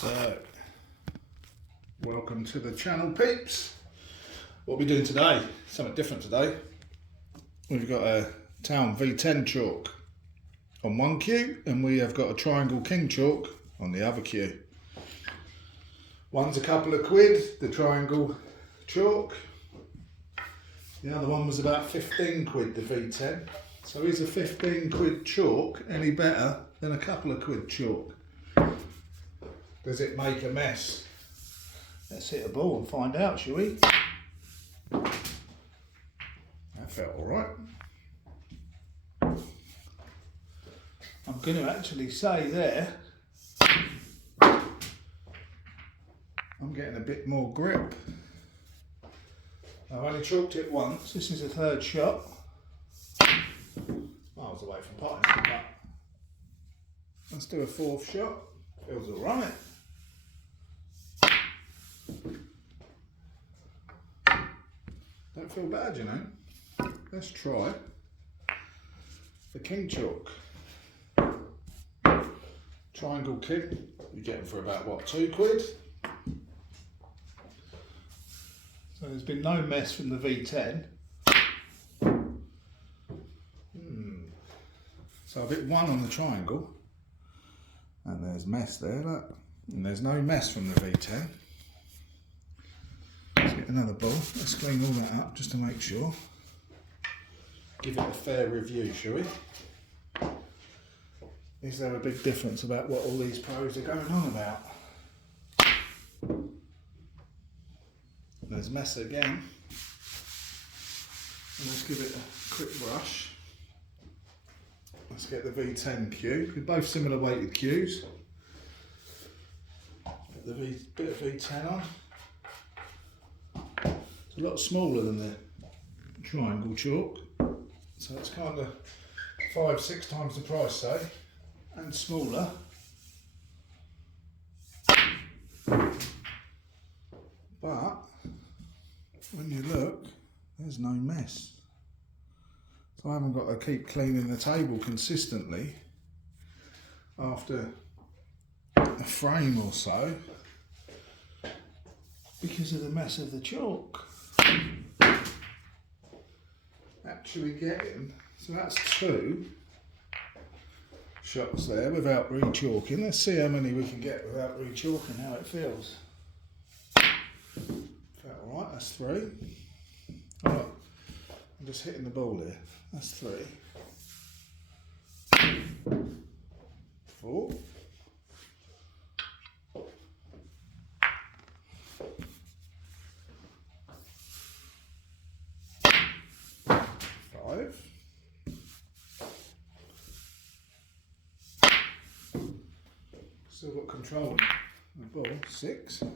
So, welcome to the channel, peeps. What are we doing today? Something different today. We've got a Taom V10 Chalk on one cue, and we have got a Triangle King Chalk on the other cue. One's a couple of quid, the Triangle Chalk. The other one was about 15 quid, the V10. So is a 15 quid chalk any better than a couple of quid chalk? Does it make a mess? Let's hit a ball and find out, shall we? That felt alright. I'm going to actually say there, I'm getting a bit more grip. I've only chalked it once. This is the third shot. I was away from potting, but let's do a fourth shot. Feels alright. Don't feel bad, you know. Let's try the King Chalk. Triangle King. You get them for about what, 2 quid? So there's been no mess from the V10. So I've hit 1 on the triangle, and there's mess there, look. And there's no mess from the V10. Let's get another ball. Let's clean all that up just to make sure. Give it a fair review, shall we? Is there a big difference about what all these pros are going on about? There's mess again. And let's give it a quick brush. Let's get the V10 cue. We're both similar weighted cues. Put the bit of V10 on. It's a lot smaller than the Triangle Chalk, so it's kind of 5-6 times the price, say, and smaller. But when you look, there's no mess. So I haven't got to keep cleaning the table consistently after a frame or so because of the mess of the chalk. Actually getting, so that's 2 shots there without re-chalking. Let's see how many we can get without re-chalking, how it feels. Felt alright, that's 3. Oh, I'm just hitting the ball here. That's 3. 4. 5. 'Still got control of the ball. 6. 7.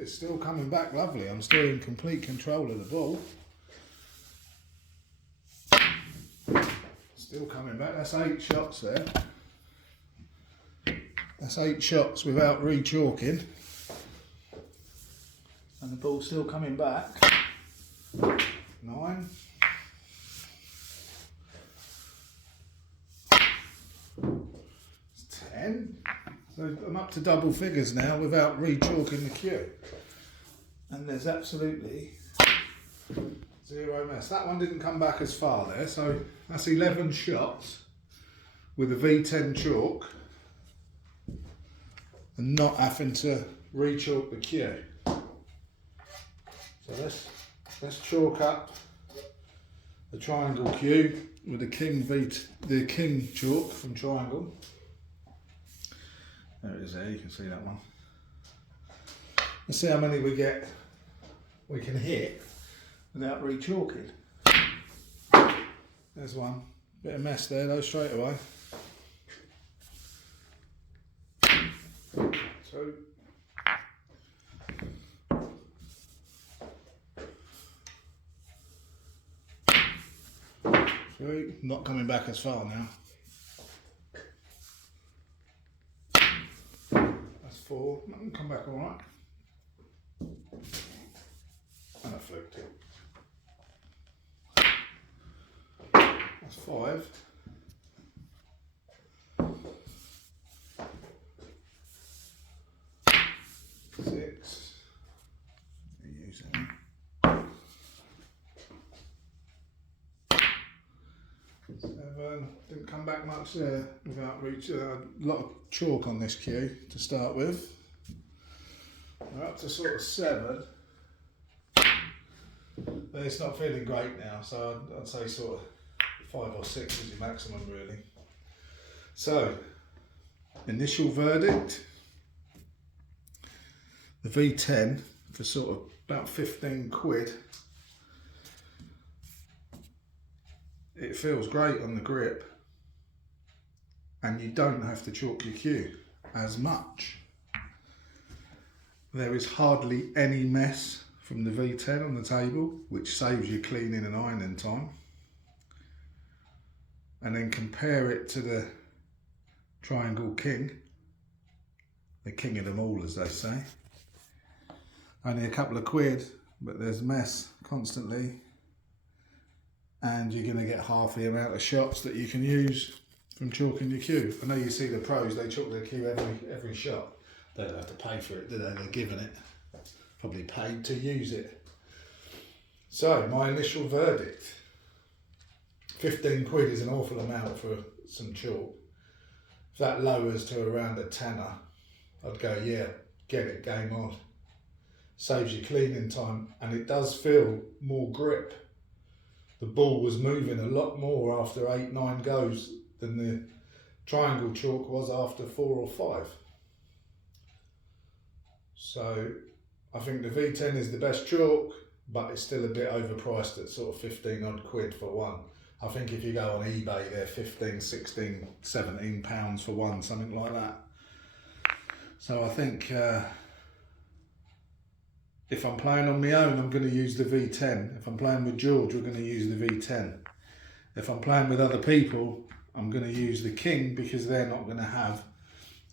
It's still coming back lovely. I'm still in complete control of the ball. Still coming back. That's 8 shots there. That's 8 shots without re-chalking. And the ball's still coming back. 9. 10. So I'm up to double figures now without re-chalking the cue. And there's absolutely 0 mess. That one didn't come back as far there, so that's 11 shots with a V10 chalk and not having to re-chalk the cue. So let's chalk up the Triangle cue with the King Chalk from Triangle. There it is there, you can see that one. Let's see how many we can hit without re-chalking. There's 1. Bit of mess there though, straight away. 2. 3. Not coming back as far now. 4, that can come back alright. And I fluked it. That's 5. verdicts. Use them. Seven. Didn't come back much there without reaching. A lot of chalk on this cue to start with. We're up to sort of 7. But it's not feeling great now, so I'd say sort of 5 or 6 is your maximum really. So, initial verdict. The V10 for sort of about 15 quid. It feels great on the grip, and you don't have to chalk your cue as much. There is hardly any mess from the V10 on the table, which saves you cleaning and ironing time. And then compare it to the Triangle King, the king of them all, as they say. Only a couple of quid, but there's mess constantly, and you're going to get half the amount of shots that you can use from chalking your cue. I know you see the pros, they chalk their cue every shot. They don't have to pay for it, do they? They're given it. Probably paid to use it. So, my initial verdict. 15 quid is an awful amount for some chalk. If that lowers to around a tenner, I'd go, yeah, get it, game on. Saves you cleaning time, and it does feel more grip. The ball was moving a lot more after 8, 9 goes than the triangle chalk was after 4 or 5. So I think the V10 is the best chalk, but it's still a bit overpriced at sort of 15 odd quid for one. I think if you go on eBay, they're 15, 16, 17 pounds for one, something like that. So I think if I'm playing on my own, I'm going to use the V10. If I'm playing with George, we're going to use the V10. If I'm playing with other people, I'm going to use the King, because they're not going to have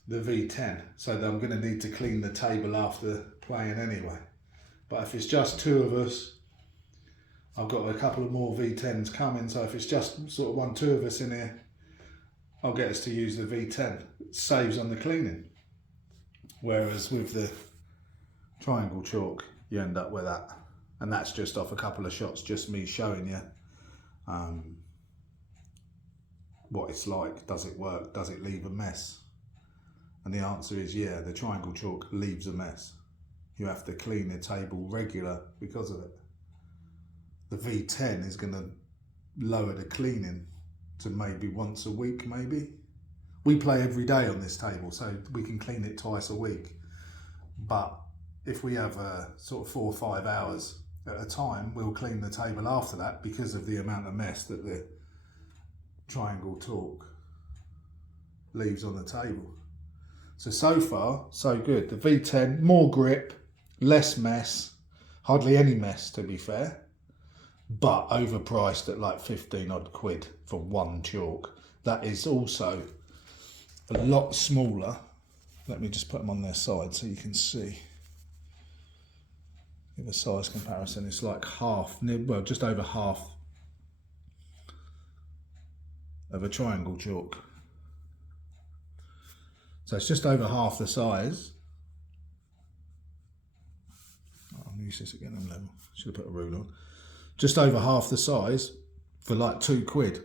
the V10. So I'm going to need to clean the table after playing anyway. But if it's just 2 of us, I've got a couple of more V10s coming. So if it's just sort of 1, 2 of us in here, I'll get us to use the V10. It saves on the cleaning. Whereas with the triangle chalk, you end up with that. And that's just off a couple of shots, just me showing you what it's like. Does it work? Does it leave a mess? And the answer is yeah, the triangle chalk leaves a mess. You have to clean the table regular because of it. The V10 is going to lower the cleaning to maybe once a week, maybe. We play every day on this table, so we can clean it twice a week. But if we have sort of 4 or 5 hours at a time, we'll clean the table after that because of the amount of mess that the triangle chalk leaves on the table. So far, so good. The V10, more grip, less mess, hardly any mess to be fair, but overpriced at like 15 odd quid for one chalk. That is also a lot smaller. Let me just put them on their side so you can see. Give a size comparison. It's like half, well, just over half of a triangle chalk. So it's just over half the size. Oh, I'm useless at getting them level. Should have put a rule on. Just over half the size for like 2 quid.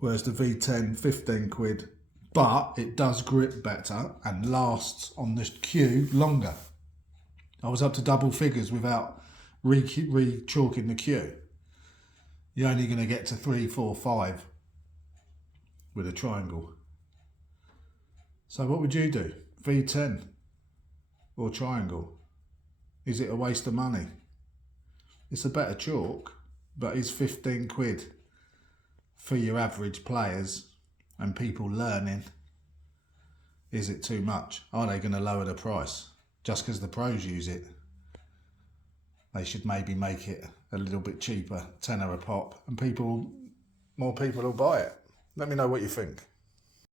Whereas the V10, 15 quid. But it does grip better and lasts on the cue longer. I was up to double figures without re-chalking the cue. You're only going to get to 3, 4, 5 with a triangle. So what would you do? V10 or triangle? Is it a waste of money? It's a better chalk, but it's 15 quid for your average players and people learning. Is it too much? Are they going to lower the price just because the pros use it? They should maybe make it a little bit cheaper, tenner a pop, and more people will buy it. Let me know what you think.